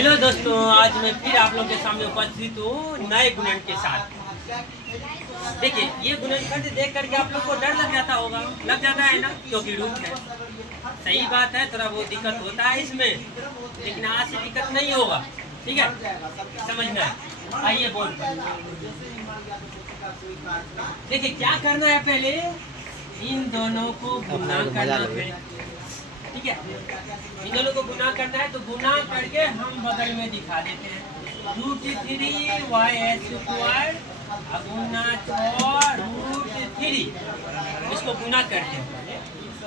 Hello दोस्तों, आज मैं फिर आप लोगों के सामने उपस्थित हूँ नए गुणन के साथ। देखिए, ये गुणनखंड देख करके आप लोग को डर लग जाता होगा, लग जाता है ना, क्योंकि रूट है। सही बात है, थोड़ा बहुत दिक्कत होता है इसमें, लेकिन आज से दिक्कत नहीं होगा। ठीक है, समझना है। आइए बोर्ड पर देखिए क्या करना है। पहले इन दोनों को गुणा करना है। ठीक है, इन दोनों को गुना करना है, तो गुना करके हम बगल में दिखा देते हैं। √3y² गुना 6√3, इसको गुना करते हैं।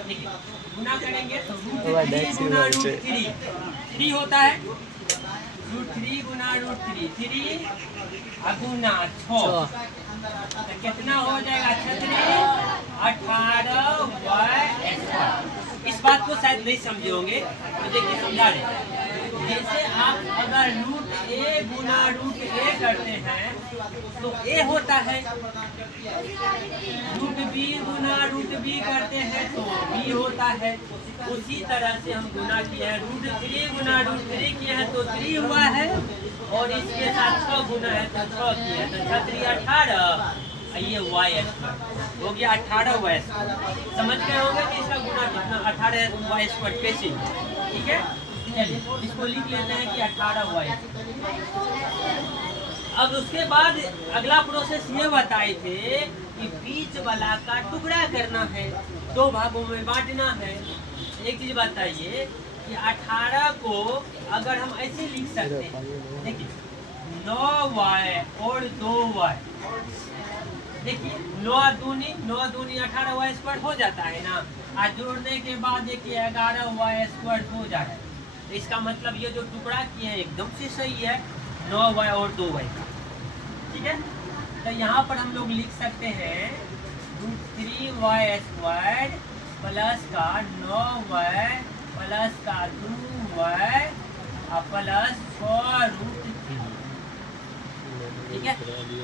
ठीक है, गुना करेंगे तो √3 गुना √3 3 होता है। √3 गुना √3 3 गुना 6, तो कितना हो जाएगा छतरी 18y²। इस बात को शायद नहीं समझे होंगे, तो देखिए समझा रहे। जैसे आप अगर √a गुना √a करते हैं तो a होता है, √b गुना √b करते हैं तो b होता है। उसी तरह से हम गुना किए हैं, √3 गुना √3 किए हैं तो 3 हुआ है, और इसके साथ 6 गुना है तो 6 किए हैं, तो छतरी 18, ये y² हो गया 18y²। समझ गए होंगे कि इसका गुना कितना 18y² कैसे। ठीक है, चलिए इसको लिख लेते हैं कि 18y। अब उसके बाद अगला प्रोसेस ये बताए थे कि बीच वाला का टुकड़ा करना है, 2 भागों में बांटना है। एक चीज बताइए कि 18 को अगर हम ऐसे लिख सकते हैं, देखिए 9y और 2y, देखिए 9 दूनी 18y² हो जाता है ना। आज जोड़ने के बाद देखिए 11y² हो जाए, तो इसका मतलब ये जो टुकड़ा किए हैं एकदम से सही है, 9y और 2y। ठीक है, तो यहाँ पर हम लोग लिख सकते हैं √3y² प्लस का 9y प्लस का 2y प्लस 6√3। ठीक है,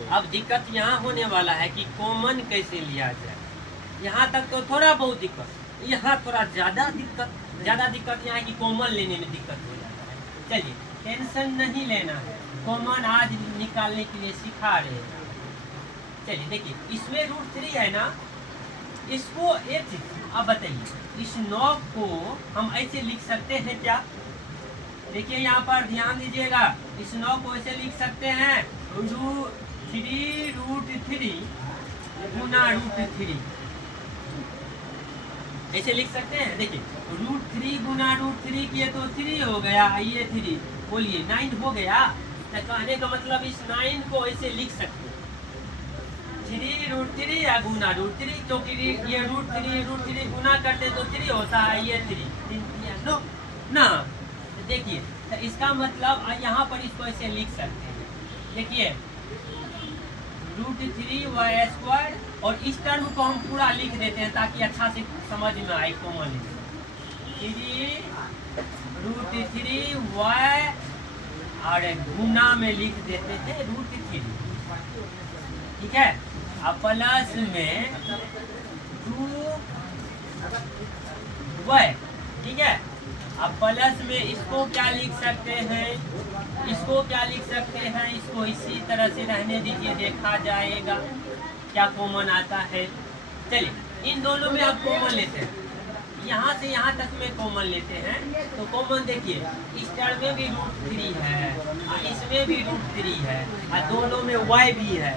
अब दिक्कत यहाँ होने वाला है कि कॉमन कैसे लिया जाए। यहाँ तक तो थोड़ा बहुत दिक्कत, यहाँ थोड़ा ज़्यादा दिक्कत यहाँ है कि कॉमन लेने में दिक्कत हो जाता है। चलिए टेंशन नहीं लेना है, कॉमन आज निकालने के लिए सिखा रहे हैं। चलिए देखिए, इसमें √3 है ना, इसको एक चीज अब बताइए, इस 9 को हम ऐसे लिख सकते हैं क्या? देखिए यहाँ पर ध्यान दीजिएगा, इस 9 को ऐसे लिख सकते हैं √3 गुना √3, ऐसे लिख सकते हैं। देखिए √3 गुना √3 किए तो 3 हो गया, ये 3 बोलिए 9 हो गया। तो कहने का मतलब इस 9 को ऐसे लिख सकते हैं 3√3 या गुना √3, क्योंकि ये √3 गुना करते तो 3 होता है, ये 3 नो ना। देखिए तो इसका मतलब यहाँ पर इसको ऐसे लिख सकते हैं। देखिए √3y², और इस टर्म को हम पूरा लिख देते हैं ताकि अच्छा से समझ में आए कॉमन। 3√3y और गुना में लिख देते थे √3। ठीक है, अब प्लस में 2y। ठीक है, अब प्लस में इसको क्या लिख सकते हैं, इसको इसी तरह से रहने दीजिए, देखा जाएगा क्या कॉमन आता है। चलिए इन दोनों में आप कॉमन लेते हैं, यहाँ से यहाँ तक में कॉमन लेते हैं। तो कॉमन देखिए, इस टर्म में भी √3 है, इसमें भी √3 है, और दोनों में y भी है,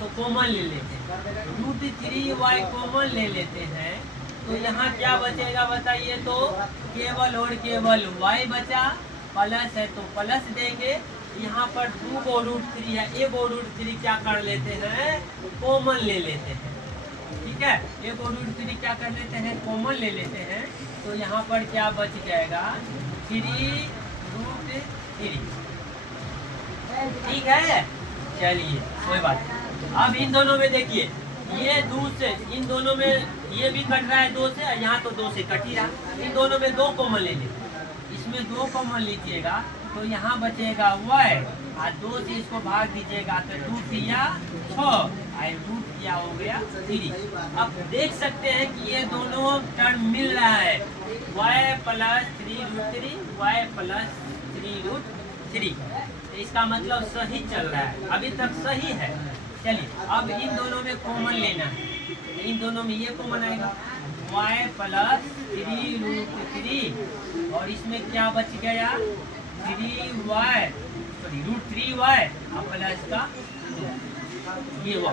तो कॉमन ले लेते हैं। √3y कॉमन ले लेते हैं, तो यहाँ क्या बचेगा बताइए? तो केवल और केवल y बचा, प्लस है तो प्लस देंगे। यहाँ पर 2 को √3 है, एक को √3 क्या कर लेते हैं, कॉमन ले लेते हैं। ठीक है, एक को √3 क्या कर लेते हैं, कॉमन ले लेते हैं। तो यहाँ पर क्या बच जाएगा 3√3। ठीक है, चलिए कोई बात नहीं। अब इन दोनों में देखिए, ये 2 से इन दोनों में ये भी कट रहा है 2 से, यहाँ तो 2 से कट ही रहा। इन दोनों में 2 कॉमन ले लीजिए, इसमें 2 कॉमन लीजिएगा तो यहाँ बचेगा y, और 2 से इसको भाग दीजिएगा तो 2 या 6, और रूट क्या हो गया 3। अब देख सकते हैं कि ये दोनों टर्म मिल रहा है, y + 3√3 y + 3√3। 3। इसका मतलब सही चल रहा है, अभी तक सही है। चलिए अब इन दोनों में कॉमन लेना है, इन दोनों में ये कॉमन आएगा y प्लस 3√3 और इसमें क्या बच गया 3y, सॉरी √3y और प्लस का 2। ये हुआ